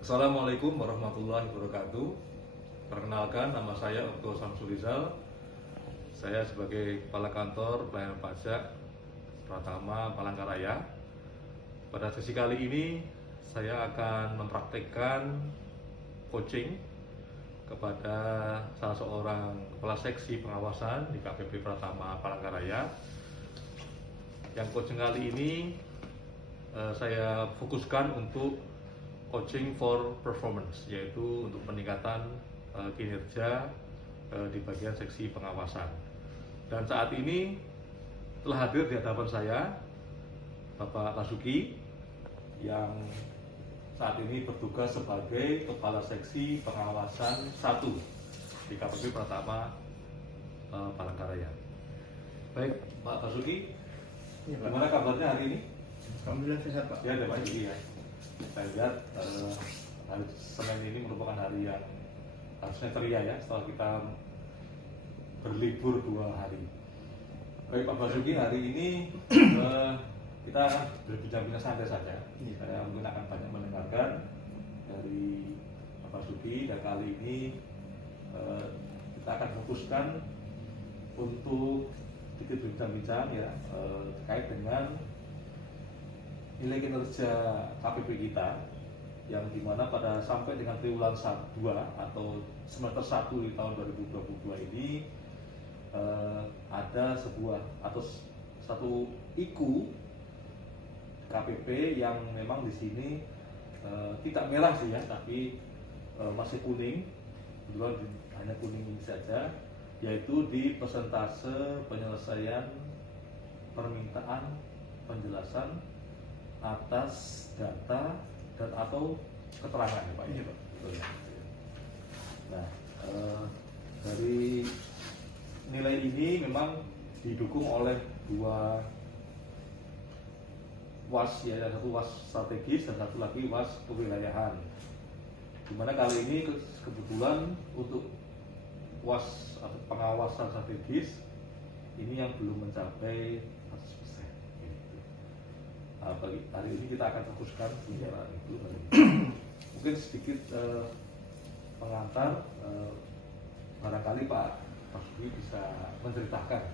Assalamualaikum warahmatullahi wabarakatuh. Perkenalkan, nama saya Okto Samsulizal. Saya sebagai Kepala Kantor Pelayanan Pajak Pratama Palangkaraya. Pada sesi kali ini saya akan mempraktekkan coaching kepada salah seorang kepala seksi pengawasan di KPP Pratama Palangkaraya. Yang coaching kali ini saya fokuskan untuk coaching for performance, yaitu untuk peningkatan kinerja di bagian seksi pengawasan. Dan saat ini telah hadir di hadapan saya Bapak Basuki yang saat ini bertugas sebagai Kepala Seksi Pengawasan 1 di KPP Pratama Palangkaraya. Baik, Pak Basuki, Ya, Pak. gimana kabarnya hari ini? Alhamdulillah sehat, Pak. Ya, ada Pak Diki ya. Saya lihat hari Senin ini merupakan hari yang harusnya ceria ya, setelah kita berlibur 2 hari. Baik Pak Basuki, hari ini kita akan berbincang-bincang santai saja. Saya mungkin akan banyak mendengarkan dari Pak Basuki, dan kali ini kita akan fokuskan untuk sedikit berbincang-bincang ya terkait dengan nilai kinerja KPP kita yang dimana pada sampai dengan triwulan 2 atau semester 1 di tahun 2022 ini ada sebuah atau satu IKU KPP yang memang di sini tidak merah sih ya, tapi masih kuning, kebetulan hanya kuning ini saja, yaitu di persentase penyelesaian permintaan penjelasan atas data dan atau keterangan ya Pak. Iya, Pak. Betul ya. Nah, dari nilai ini memang didukung oleh 2 WAS ya, ada satu WAS strategis dan satu lagi WAS kewilayahan. Dimana kali ini kebetulan untuk WAS atau pengawasan strategis ini yang belum mencapai 100%. Bagi hari ini kita akan fokuskan pembicaraan itu. Mungkin sedikit pengantar, barangkali Pak Basuki bisa menceritakan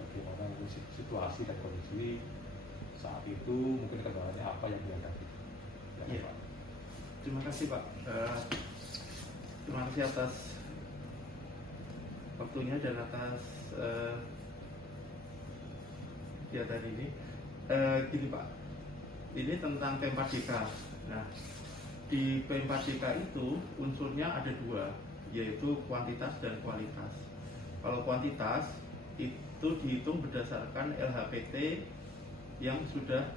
bagaimana situasi dan kondisi saat itu, mungkin kendalanya apa yang dihadapi. Ya, Pak. Terima kasih, Pak. Terima kasih atas waktunya dan atas kegiatan ini. Gini Pak, ini tentang P4DK. Nah, di P4DK itu unsurnya ada 2, yaitu kuantitas dan kualitas. Kalau kuantitas itu dihitung berdasarkan LHPT yang sudah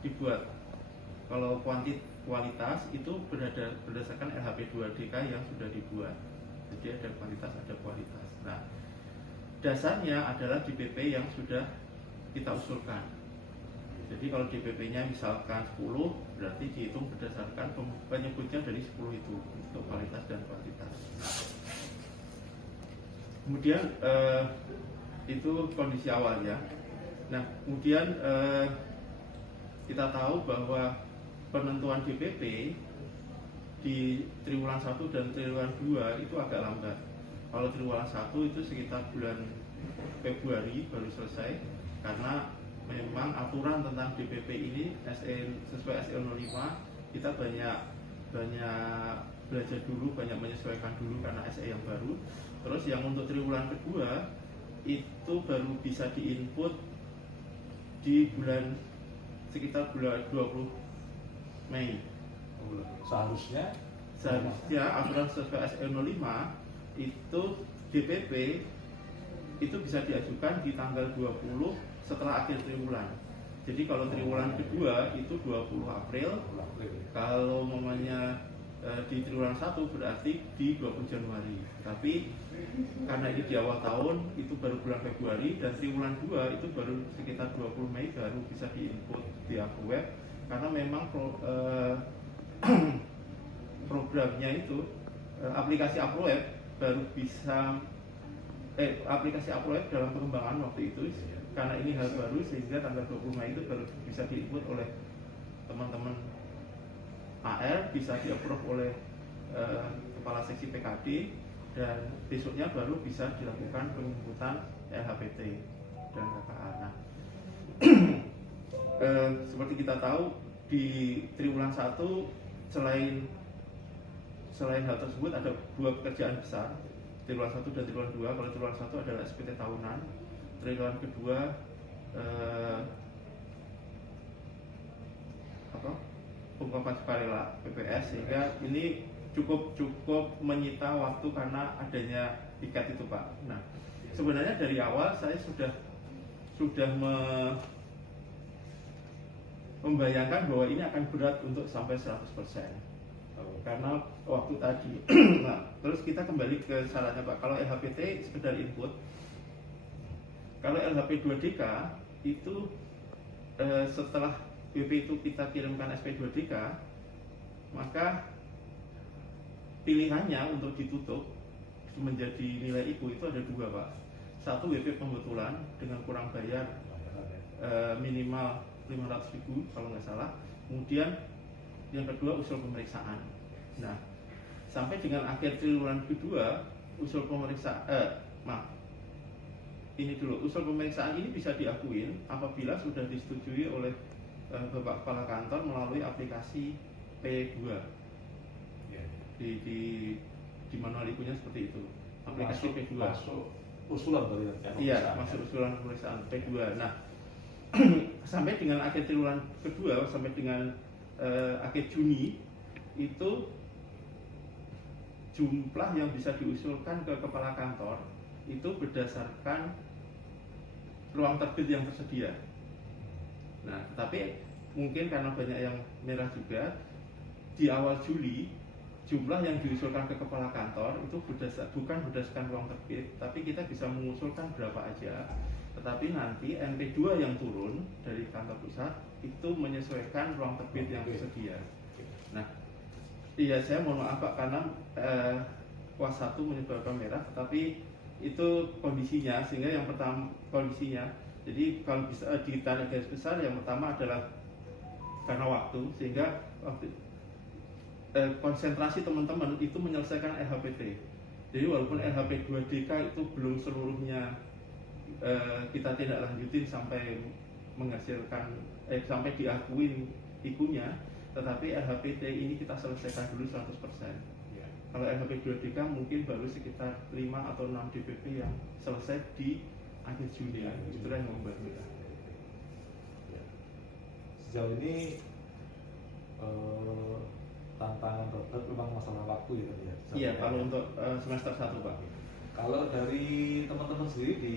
dibuat. Kalau kualitas itu berdasarkan LHP2DK yang sudah dibuat. Jadi ada kuantitas, ada kualitas. Nah, dasarnya adalah DPP yang sudah kita usulkan. Jadi kalau DPP-nya misalkan 10, berarti dihitung berdasarkan penyebutnya dari 10 itu untuk kualitas dan kuantitas. Kemudian itu kondisi awalnya. Nah, kemudian kita tahu bahwa penentuan DPP di triwulan 1 dan triwulan 2 itu agak lambat. Kalau triwulan 1 itu sekitar bulan Februari baru selesai, karena memang aturan tentang DPP ini sesuai SE 05 kita banyak belajar dulu, banyak menyesuaikan dulu karena SE yang baru. Terus yang untuk triwulan kedua itu baru bisa diinput di sekitar bulan 20 Mei. Seharusnya Aturan sesuai SE 05 itu DPP itu bisa diajukan di tanggal 20 setelah akhir triwulan. Jadi kalau triwulan kedua itu 20 April, kalau momennya di triwulan 1 berarti di 20 Januari. Tapi karena ini di awal tahun itu baru bulan Februari, dan triwulan 2 itu baru sekitar 20 Mei baru bisa diinput di web, karena memang programnya itu aplikasi ApproWeb baru bisa aplikasi ApproWeb dalam pengembangan waktu itu, karena ini hal baru sehingga tanggal 20 Mei itu baru bisa diinput oleh teman-teman AR bisa di-approve oleh kepala seksi PKD, dan besoknya baru bisa dilakukan penginputan LHPT dan KKA. Nah, seperti kita tahu di triwulan 1 selain hal tersebut ada dua pekerjaan besar, triwulan 1 dan triwulan 2. Kalau triwulan 1 adalah SPT tahunan, triwulan kedua pengungkapan sukarela PPS, sehingga ini cukup menyita waktu karena adanya piket itu Pak. Nah, sebenarnya dari awal saya sudah membayangkan bahwa ini akan berat untuk sampai 100% karena waktu tadi. Nah, terus kita kembali ke syaratnya Pak. Kalau LHPT sekedar input, kalau LHP 2DK itu setelah BP itu kita kirimkan SP 2DK, maka pilihannya untuk ditutup menjadi nilai IPU itu ada dua Pak. Satu, WP pembetulan dengan kurang bayar minimal 500.000 kalau nggak salah. Kemudian yang kedua, usul pemeriksaan. Nah, sampai dengan akhir triwulan kedua, usul pemeriksaan usul pemeriksaan ini bisa diakuin apabila sudah disetujui oleh Bapak Kepala Kantor melalui aplikasi P2. Di manual IPU-nya seperti itu. Aplikasi P2. Masuk usulan dari Iya, masuk usulan pemeriksaan P2. Nah, sampai dengan akhir triwulan kedua, sampai dengan akhir Juni itu jumlah yang bisa diusulkan ke kepala kantor itu berdasarkan ruang terbit yang tersedia. Nah, tapi mungkin karena banyak yang merah juga, di awal Juli jumlah yang diusulkan ke kepala kantor itu bukan berdasarkan ruang terbit, tapi kita bisa mengusulkan berapa aja. Tetapi nanti NP2 yang turun dari kantor pusat itu menyesuaikan ruang terbit yang tersedia. Nah, iya, saya mohon maaf Pak karena kuas 1 menyebabkan merah, tetapi itu kondisinya, sehingga yang pertama kondisinya. Jadi kalau bisa ditarik garis besar, yang pertama adalah karena waktu, sehingga konsentrasi teman-teman itu menyelesaikan LHPT. Jadi walaupun LHP 2DK itu belum seluruhnya kita tidak lanjutin sampai menghasilkan sampai diakuin IPU-nya, tetapi LHPT ini kita selesaikan dulu 100%. Kalau LHP 2DK mungkin baru sekitar 5 atau 6 DPP yang selesai di akhir Juni. Itulah yang membuat kita. Sejauh ini tantangan berat memang masalah waktu ya. Iya, kalau untuk semester 1 Pak. Kalau dari teman-teman sendiri di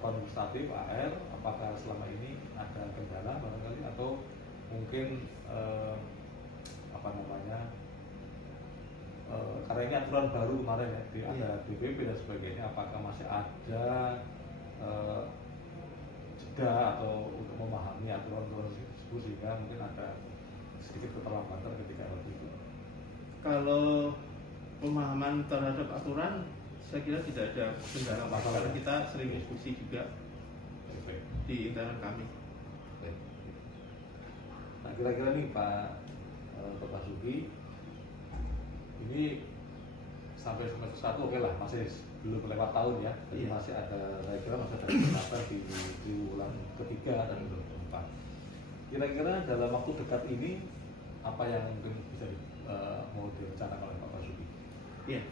administratif AR, apakah selama ini ada kendala barangkali atau mungkin karena ini aturan baru kemarin ya, ada BPP dan sebagainya, apakah masih ada jeda atau untuk memahami aturan-aturan tersebut sehingga mungkin ada sedikit keterlambatan ketika waktu itu? Kalau pemahaman terhadap aturan, saya kira tidak ada kendala Pak, karena kita sering diskusi juga di internal kami. Nah, kira-kira nih Pak Basuki, ini sampai semester 1 oke lah, masih belum lewat tahun ya, jadi masih ada, saya kira masih ada kesempatan di triwulan ketiga dan keempat. Kira-kira dalam waktu dekat ini apa yang mungkin bisa mau direncanakan oleh Pak Basuki? Iya,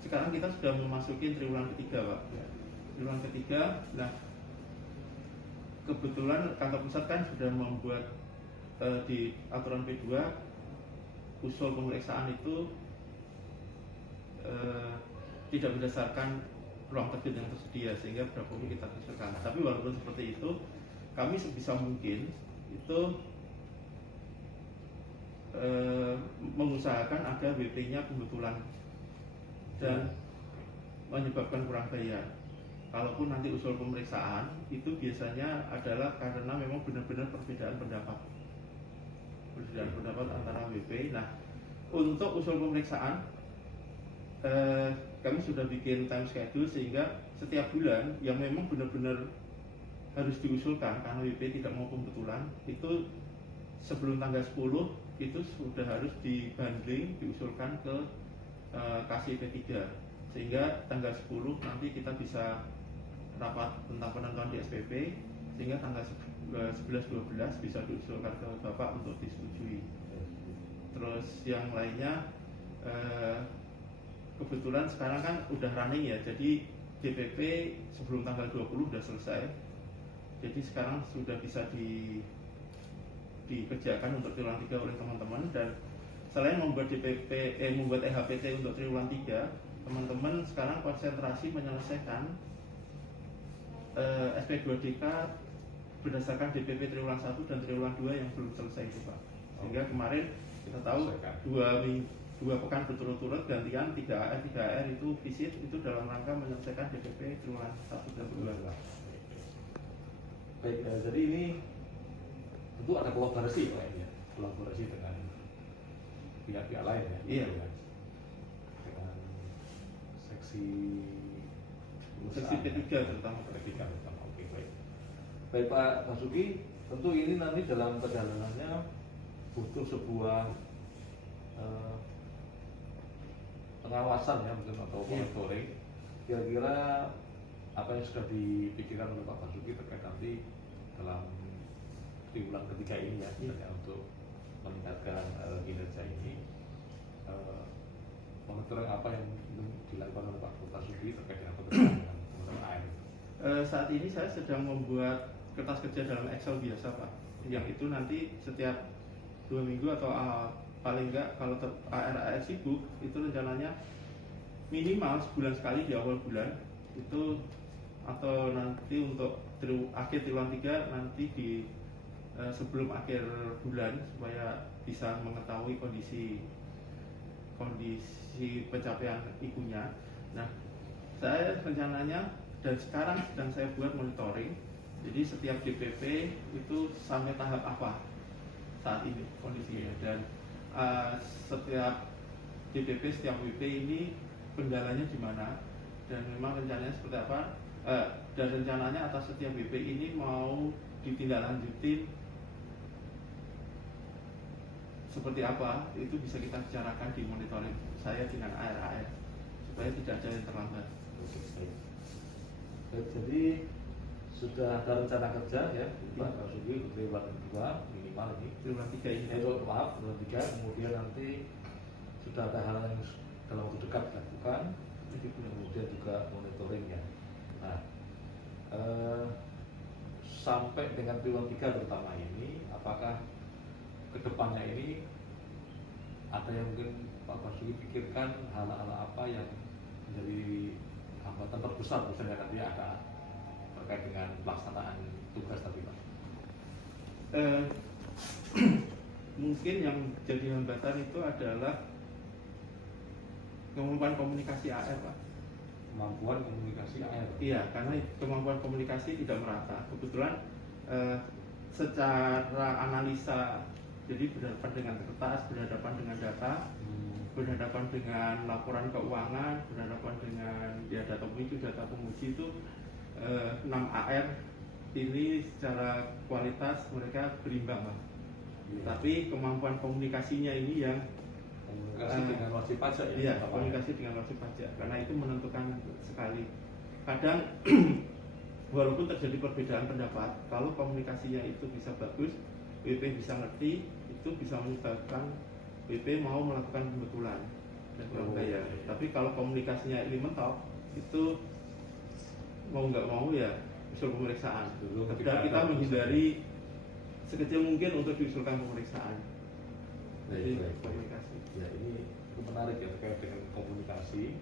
sekarang kita sudah memasuki triwulan ketiga Pak. Triwulan ketiga, nah kebetulan kantor pusat kan sudah membuat di aturan P2 usul pemeriksaan itu tidak berdasarkan ruang terbit yang tersedia, sehingga berapa pun kita usulkan. Tapi walaupun seperti itu, kami sebisa mungkin itu mengusahakan agar WP-nya pembetulan dan menyebabkan kurang bayar. Kalaupun nanti usul pemeriksaan itu biasanya adalah karena memang benar-benar perbedaan pendapat antara WP. Nah, untuk usul pemeriksaan kami sudah bikin time schedule, sehingga setiap bulan yang memang benar-benar harus diusulkan karena WP tidak mau pembetulan itu sebelum tanggal 10 itu sudah harus dibanding diusulkan ke KCP3 sehingga tanggal 10 nanti kita bisa rapat tentang penentuan di SPP sehingga tanggal 11-12 bisa diusulkan ke Bapak untuk disetujui. Terus yang lainnya kebetulan sekarang kan udah running ya, jadi DPP sebelum tanggal 20 udah selesai. Jadi sekarang sudah bisa dikerjakan untuk triwulan 3 oleh teman-teman, dan selain membuat membuat EHPT untuk triwulan 3, teman-teman sekarang konsentrasi menyelesaikan SP2DK berdasarkan DPP triwulan 1 dan triwulan 2 yang belum selesai itu Pak. Sehingga kemarin kita tahu dua pekan berturut-turut gantian 3AR 3AR itu visit itu dalam rangka menyelesaikan DPP triwulan 1 dan 2. Baik, jadi ini tentu ada kolaborasi Pak ya, kolaborasi dengan pihak-pihak lain ya. Iya. Dengan seksi P3 terutama. P3 terutama. Oke, baik. Baik Pak Basuki, tentu ini nanti dalam perjalanannya butuh sebuah pengawasan ya mungkin atau monitoring. Kira-kira apa yang sudah dipikirkan oleh Pak Basuki terkait nanti dalam triwulan ketiga ini ya, misalnya untuk meningkatkan kinerja ini, monitoring apa yang dilakukan oleh Pak Basuki terkait dengan pekerjaan dengan teman-teman AR? Saat ini saya sedang membuat kertas kerja dalam Excel biasa Pak, yang itu nanti setiap 2 minggu atau paling enggak kalau AR sibuk itu rencananya minimal sebulan sekali di awal bulan itu, atau nanti untuk akhir triwulan 3 nanti di sebelum akhir bulan supaya bisa mengetahui kondisi pencapaian ikunya. Nah, saya rencananya dan sekarang sedang saya buat monitoring. Jadi setiap DPP itu sampai tahap apa saat ini kondisinya, dan setiap DPP setiap WP ini kendalanya di mana, dan memang rencananya seperti apa, dan rencananya atas setiap WP ini mau ditindaklanjutin seperti apa, itu bisa kita bicarakan di monitoring saya dengan AR supaya tidak ada yang terlambat. Baik, jadi sudah ada rencana kerja ya Pak Basuki untuk triwulan 2 minimal ini, Triwulan 3 ini triwulan 3, kemudian nanti sudah ada hal yang dalam waktu dekat dilakukan, kemudian juga monitoring ya. Nah, sampai dengan triwulan 3 terutama ini, apakah kedepannya ini ada yang mungkin Pak Basuki pikirkan hal-hal apa yang menjadi hambatan terbesar misalnya nanti ada terkait dengan pelaksanaan tugas tadi Pak? Mungkin yang jadi hambatan itu adalah kemampuan komunikasi AR Pak. Kemampuan komunikasi AR? Iya, karena kemampuan komunikasi tidak merata. Kebetulan secara analisa, jadi berhadapan dengan kertas, berhadapan dengan data, berhadapan dengan laporan keuangan, berhadapan dengan data penguji itu 6 AR ini secara kualitas mereka berimbang Pak. Tapi kemampuan komunikasinya ini yang komunikasi dengan wajib pajak ya? Iya, komunikasi dengan wajib pajak, karena itu menentukan sekali. Kadang walaupun terjadi perbedaan pendapat, kalau komunikasinya itu bisa bagus, WP bisa ngerti, itu bisa menyebabkan WP mau melakukan pembetulan dan kurang bayar. Tapi kalau komunikasinya ini mentok, itu mau nggak mau ya usul pemeriksaan. Dan kita menghindari sekecil mungkin untuk diusulkan pemeriksaan. Jadi komunikasi. Ya, ini menarik ya terkait dengan komunikasi.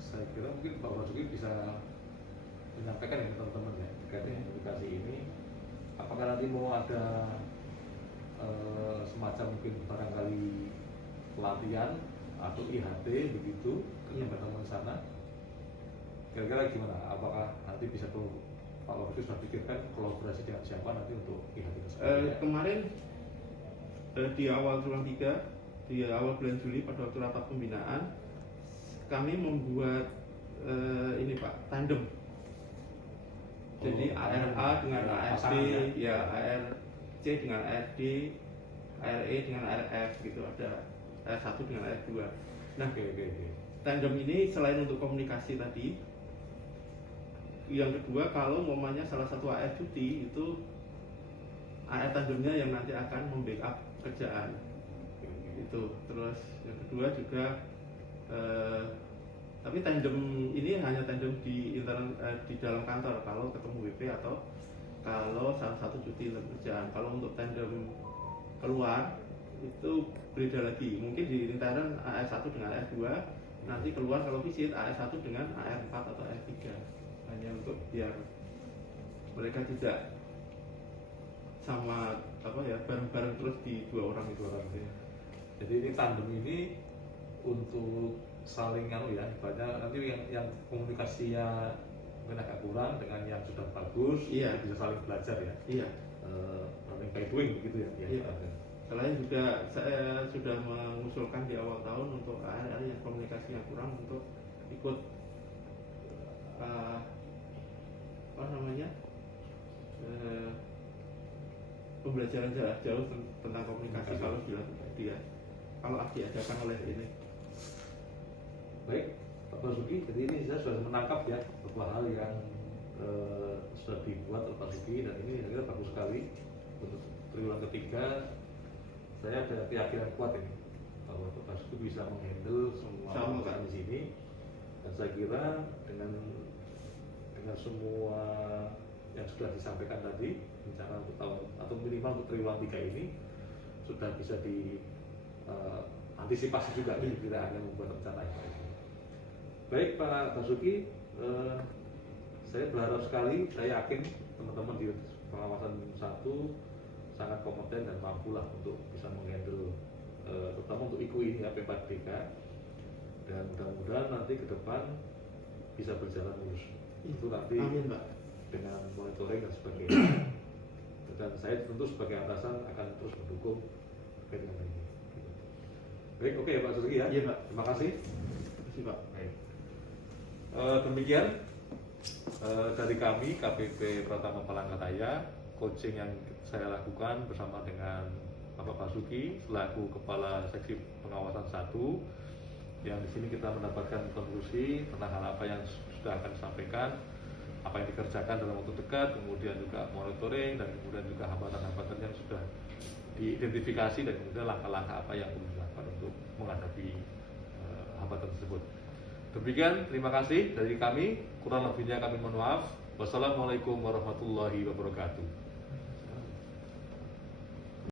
Saya kira mungkin Pak Basuki bisa menyampaikan ke teman-teman ya terkait dengan komunikasi ini. Apakah nanti mau ada semacam mungkin barangkali pelatihan atau IHT begitu ke teman-teman sana? Kira-kira gimana? Apakah nanti bisa Pak Basuki sudah pikirkan kolaborasi dengan siapa nanti untuk IHT tersebut? Kemarin di awal triwulan 3, di awal bulan Juli pada waktu rapat pembinaan, kami membuat ini Pak, tandem. Jadi ARA dengan ARD, ya ARC dengan ARD, ARE dengan ARF gitu, ada AR1 dengan AR2. Nah, Oke. tandem ini selain untuk komunikasi tadi, yang kedua kalau umpamanya salah satu AR cuti, itu AR tandemnya yang nanti akan membackup kerjaan itu. Terus yang kedua juga tapi tandem ini hanya tandem di di dalam kantor kalau ketemu WP atau kalau salah satu cuti kerjaan. Kalau untuk tandem keluar itu beda lagi, mungkin di intern AR1 dengan AR2, nanti keluar kalau visit AR1 dengan AR4 atau AR3, hanya untuk biar mereka tidak sama bareng-bareng terus di dua orang itu. Jadi ini tandem ini untuk saling ibaratnya nanti yang komunikasinya mungkin agak kurang dengan yang sudah bagus, Iya. bisa saling belajar ya. Iya. Learning by doing begitu ya. Iya. Selain juga saya sudah mengusulkan di awal tahun untuk AR yang komunikasinya kurang untuk ikut pembelajaran jarak jauh tentang komunikasi kalau dilakukan kalau diadakan oleh ini. Baik, Pak Basuki, jadi ini saya sudah menangkap ya beberapa hal yang sudah dibuat oleh Pak Basuki, dan ini saya kira bagus sekali untuk triwulan ketiga. Saya ada keyakinan kuat ini bahwa Pak Basuki bisa menghandle semua perusahaan di sini, dan saya kira dengan semua yang sudah disampaikan tadi, rencana untuk tahun atau minimal untuk triwulan 3 ini sudah bisa antisipasi juga, tidak hanya membuat rencana yang baik. Baik Pak Basuki, saya berharap sekali, saya yakin teman-teman di pengawasan 1 sangat kompeten dan mampu lah untuk bisa menghandle terutama untuk IKU ini ya, P4DK, dan mudah-mudahan nanti ke depan bisa berjalan mulus. Itu nanti Amin, Pak. dengan monitoring dan sebagainya. Dan saya tentu sebagai atasan akan terus mendukung terkait dengan ini. Baik, oke Pak Basuki ya. Iya, Pak. Terima kasih. Terima kasih, Pak. Baik. Demikian dari kami KPP Pratama Palangkaraya, coaching yang saya lakukan bersama dengan Bapak Basuki selaku Kepala Seksi Pengawasan 1, yang di sini kita mendapatkan konklusi tentang hal apa yang sudah akan disampaikan, apa yang dikerjakan dalam waktu dekat, kemudian juga monitoring, dan kemudian juga hambatan-hambatan yang sudah diidentifikasi, dan kemudian langkah-langkah apa yang perlu dilakukan untuk menghadapi hambatan tersebut. Demikian, terima kasih dari kami. Kurang lebihnya kami mohon maaf. Wassalamualaikum warahmatullahi wabarakatuh.